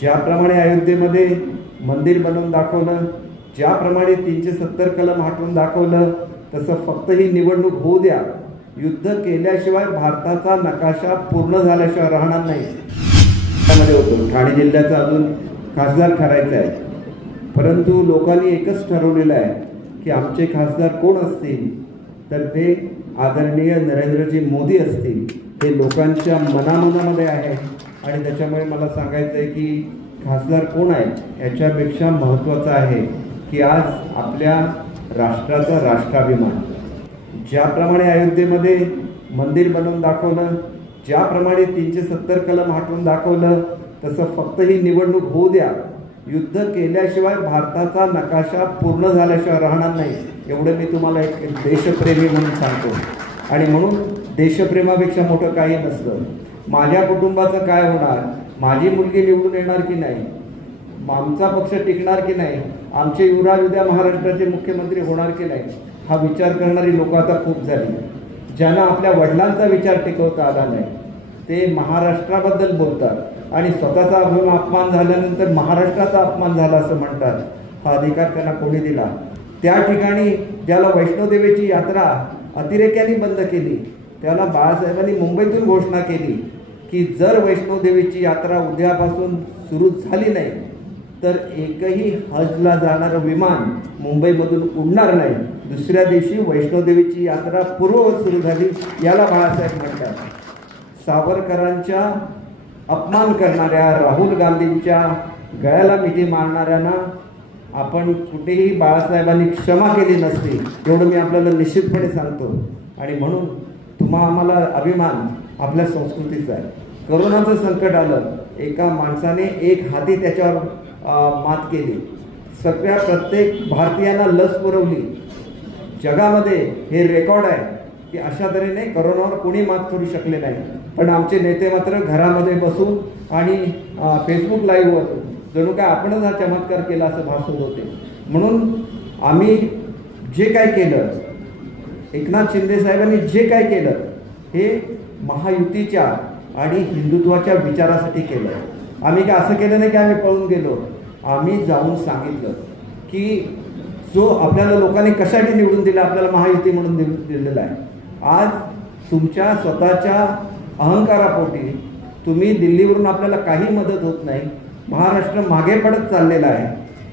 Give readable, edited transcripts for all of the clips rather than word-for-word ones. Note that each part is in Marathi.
ज्याप्रमाणे अयोध्येमध्ये मंदिर बनवून दाखवलं, ज्याप्रमाणे 370 कलम हटवून दाखवलं, तसं फक्त ही निवडणूक होऊ द्या. युद्ध केल्याशिवाय भारताचा नकाशा पूर्ण झाल्याशिवाय राहणार नाही. त्यामध्ये होतो ठाणे जिल्ह्याचा अजून खासदार ठरायचा आहे, परंतु लोकांनी एकच ठरवलेलं आहे की आमचे खासदार कोण असतील तर ते आदरणीय नरेंद्रजी मोदी असतील. हे लोकांच्या मनामनामध्ये आहे आणि त्याच्यामुळे मला सांगायचं आहे की खासदार कोण आहे याच्यापेक्षा महत्त्वाचं आहे की आज आपल्या राष्ट्राचा राष्ट्राभिमान. ज्याप्रमाणे अयोध्येमध्ये मंदिर बनवून दाखवलं, ज्याप्रमाणे 370 कलम हटवून दाखवलं, तसं फक्त ही निवडणूक होऊ द्या. युद्ध केल्याशिवाय भारताचा नकाशा पूर्ण झाल्याशिवाय राहणार नाही. एवढं मी तुम्हाला एक देशप्रेमी म्हणून सांगतो. आणि म्हणून देशप्रेमापेक्षा मोठं काही नसतं. माझ्या कुटुंबाचं काय होणार, माझी मुलगी निवडून येणार की नाही, आमचा पक्ष टिकणार की नाही, आमचे युवराज उद्या महाराष्ट्राचे मुख्यमंत्री होणार की नाही, हा विचार करणारी लोक आता खूप झाली. ज्यांना आपल्या वडिलांचा विचार टिकवता आला नाही ते महाराष्ट्राबद्दल बोलतात आणि स्वतःचा अपमान झाल्यानंतर महाराष्ट्राचा अपमान झाला असं म्हणतात. हा अधिकार त्यांना कोणी दिला? त्या ठिकाणी ज्याला वैष्णोदेवीची यात्रा अतिरेक्यांनी बंद केली त्याला बाळासाहेबांनी मुंबईतून घोषणा केली की जर वैष्णोदेवीची यात्रा उद्यापासून सुरू झाली नाही तर एकही हजला जाणारं विमान मुंबईमधून उडणार नाही. दुसऱ्या दिवशी वैष्णोदेवीची यात्रा पूर्ववत सुरू झाली. याला बाळासाहेब म्हणतात. सावरकरांच्या अपमान करणाऱ्या, राहुल गांधींच्या गळ्याला मिठी मारणाऱ्यांना आपण कुठेही बाळासाहेबांनी क्षमा केली नसती, एवढं मी आपल्याला निश्चितपणे सांगतो. आणि म्हणून आम्हाला अभिमान आपल्या संस्कृतीचा आहे. करोनाचं संकट आलं, एका माणसाने एक हाती त्याच्यावर मात केली. प्रत्येक भारतीयांना लस पुरवली. जगामध्ये हे रेकॉर्ड आहे की अशा तऱ्हेने करोनावर कोणी मात करू शकले नाही. पण आमचे नेते मात्र घरामध्ये बसून आणि फेसबुक लाईव्हवर जणू काय आपणच हा चमत्कार केला असं भासत होते. म्हणून आम्ही जे काय केलं, एकनाथ शिंदे साहेबांनी जे काय केलं हे महायुतीच्या आणि हिंदुत्वाच्या विचारासाठी केलं. आम्ही काय असं केलं नाही की आम्ही पळून गेलो. आम्ही जाऊन सांगितलं की जो आपल्याला लोकांनी कशासाठी निवडून दिला, आपल्याला महायुती म्हणून दिलेला आहे. आज तुमच्या स्वतःच्या अहंकारापोटी तुम्ही दिल्लीवरून आपल्याला काही मदत होत नाही. महाराष्ट्र मागे पडत चाललेला आहे.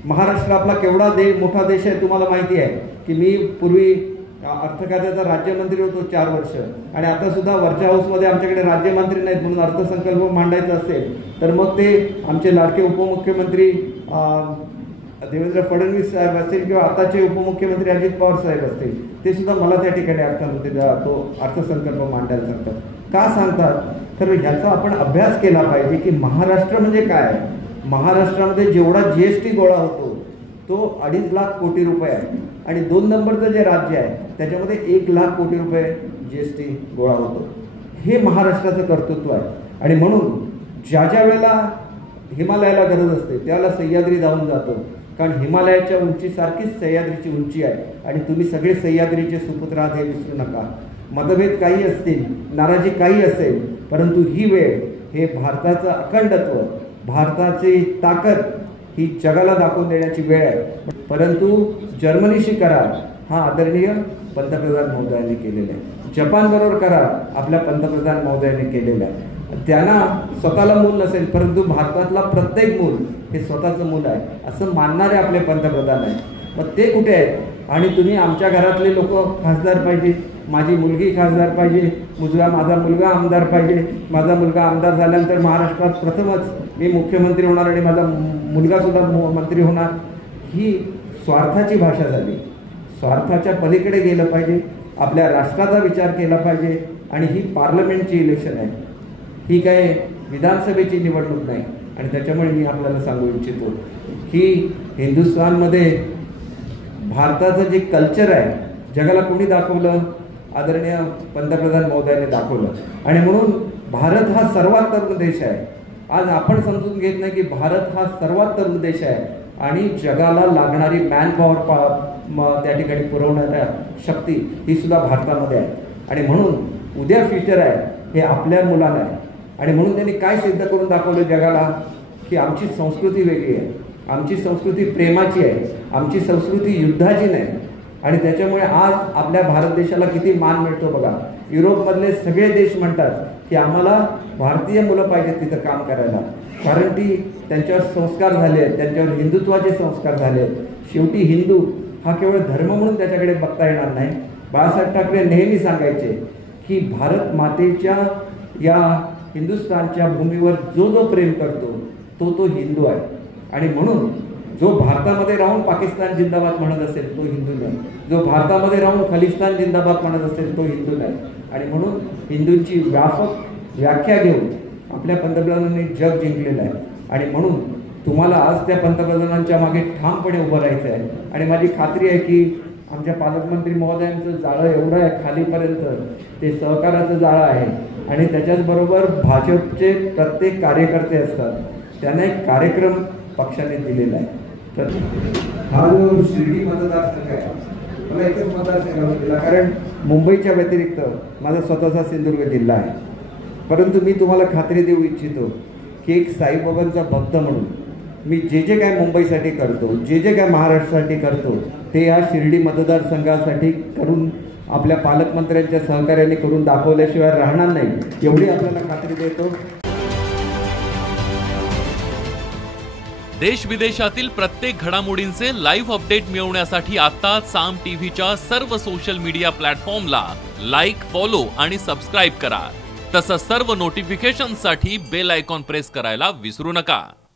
महाराष्ट्र आपला केवढा मोठा देश आहे तुम्हाला माहिती आहे की मी पूर्वी अर्थ खात्याचा राज्यमंत्री होतो 4 वर्ष आणि आता सुद्धा वरच्या हाऊसमध्ये आमच्याकडे राज्यमंत्री नाहीत. म्हणून अर्थसंकल्प मांडायचा असेल तर मग ते आमचे लाडके उपमुख्यमंत्री देवेंद्र फडणवीस साहेब असतील किंवा आताचे उपमुख्यमंत्री अजित पवार साहेब असतील, ते सुद्धा मला त्या ठिकाणी तो अर्थसंकल्प मांडायला सांगतात. का सांगतात तर ह्याचा आपण अभ्यास केला पाहिजे की महाराष्ट्र म्हणजे काय. महाराष्ट्रामध्ये जेवढा GST गोळा होतो तो 2.5 लाख कोटी रुपये आहे आणि 2 नंबरचं जे राज्य आहे त्याच्यामध्ये 1 लाख कोटी रुपये GST गोळा होतो. हे महाराष्ट्राचं कर्तृत्व आहे. आणि म्हणून ज्या वेळेला हिमालयाला गरज असते त्यावेळेला सह्याद्री धावून जातो, कारण हिमालयाच्या उंचीसारखीच सह्याद्रीची उंची आहे आणि तुम्ही सगळे सह्याद्रीचे सुपुत्र आहात हे विसरू नका. मतभेद काही असतील, नाराजी काही असेल, परंतु ही वेळ हे भारताचं अखंडत्व, भारताची ताकद ही जगाला दाखवून देण्याची वेळ आहे. परंतु जर्मनीशी करार हा आदरणीय पंतप्रधान महोदयांनी केलेला आहे. जपानबरोबर करार आपल्या पंतप्रधान महोदयांनी केलेला आहे. त्यांना स्वतःला मूल नसेल परंतु भारतातला प्रत्येक मूल हे स्वतःचं मूल आहे असं मानणारे आपले पंतप्रधान आहेत. मग ते कुठे आहेत? आणि तुम्ही आमच्या घरातले लोक खासदार पाहिजे, माझी मुलगी खासदार पाहिजे, माझा मुलगा आमदार पाहिजे, माझा मुलगा आमदार झाल्यानंतर महाराष्ट्रात प्रथमच मी मुख्यमंत्री होणार आणि माझा मुलगासुद्धा मंत्री होणार. ही स्वार्थाची भाषा झाली. स्वार्थाच्या पलीकडे गेलं पाहिजे, आपल्या राष्ट्राचा विचार केला पाहिजे. आणि ही पार्लमेंटची इलेक्शन आहे, ही काय विधानसभेची निवडणूक नाही. आणि त्याच्यामुळे मी आपल्याला सांगू इच्छितो की हिंदुस्थानमध्ये भारताचं जे कल्चर आहे जगाला कोणी दाखवलं? आदरणीय पंतप्रधान महोदयांनी दाखवलं. आणि म्हणून भारत हा सर्वात तरुण देश आहे. आज आपण समजून घेत नाही की भारत हा सर्वात तरुण देश आहे आणि जगाला लागणारी मॅनपॉवर त्या ठिकाणी पुरवणाऱ्या शक्ती ही सुद्धा भारतामध्ये आहे. आणि म्हणून उद्या फ्युचर आहे हे आपल्या मुलाला आहे. आणि म्हणून त्यांनी काय सिद्ध करून दाखवलं जगाला की आमची संस्कृती वेगळी आहे, आमची संस्कृती प्रेमाची आहे, आमची संस्कृती युद्धाची नाही. आणि त्याच्यामुळे आज आपल्या भारत देशाला किती मान मिळतो बघा. युरोपमधले सगळे देश म्हणतात की आम्हाला भारतीय मुलं पाहिजेत तिथं काम करायला, कारण ती त्यांच्यावर संस्कार झाले आहेत, त्यांच्यावर हिंदुत्वाचे संस्कार झाले आहेत. शेवटी हिंदू हा केवळ धर्म म्हणून त्याच्याकडे बघता येणार नाही. बाळासाहेब ठाकरे नेहमी सांगायचे की भारत मातेच्या या हिंदुस्थानच्या भूमीवर जो जो प्रेम करतो तो तो हिंदू आहे. आणि म्हणून जो भारतामध्ये राहून पाकिस्तान जिंदाबाद म्हणत असेल तो हिंदू नाही, जो भारतामध्ये राहून खलिस्तान जिंदाबाद म्हणत असेल तो हिंदू नाही. आणि म्हणून हिंदूंची व्यापक व्याख्या घेऊन आपल्या पंतप्रधानांनी जग जिंकलेलं आहे. आणि म्हणून तुम्हाला आज त्या पंतप्रधानांच्या मागे ठामपणे उभं राहायचं आहे. आणि माझी खात्री आहे की आमच्या पालकमंत्री महोदयांचं जाळं एवढं आहे खालीपर्यंत, ते सहकाराचं जाळं आहे. आणि त्याच्याचबरोबर भाजपचे प्रत्येक कार्यकर्ते असतात, त्यांना एक कार्यक्रम पक्षाने दिलेला आहे. तर हा जो शिर्डी मतदारसंघ आहे, मला एकच मतदारसंघ दिला कारण मुंबईच्या व्यतिरिक्त माझा स्वतःचा सिंधुदुर्ग जिल्हा आहे. परंतु मी तुम्हाला खात्री देऊ इच्छितो की एक साईबाबांचा भक्त म्हणून मी जे जे काय मुंबईसाठी करतो, जे जे काय महाराष्ट्रासाठी करतो, ते या शिर्डी मतदारसंघासाठी करून आपल्या पालकमंत्र्यांच्या सहकार्याने करून दाखवल्याशिवाय राहणार नाही, एवढी आपल्याला खात्री देतो. देश विदेशातील प्रत्येक घडामोडींचे लाईव्ह अपडेट मिळवण्यासाठी आता साम टीव्हीच्या सर्व सोशल मीडिया प्लॅटफॉर्मला लाईक, फॉलो आणि सबस्क्राईब करा. तसंच सर्व नोटिफिकेशनसाठी बेल आयकॉन प्रेस करायला विसरू नका.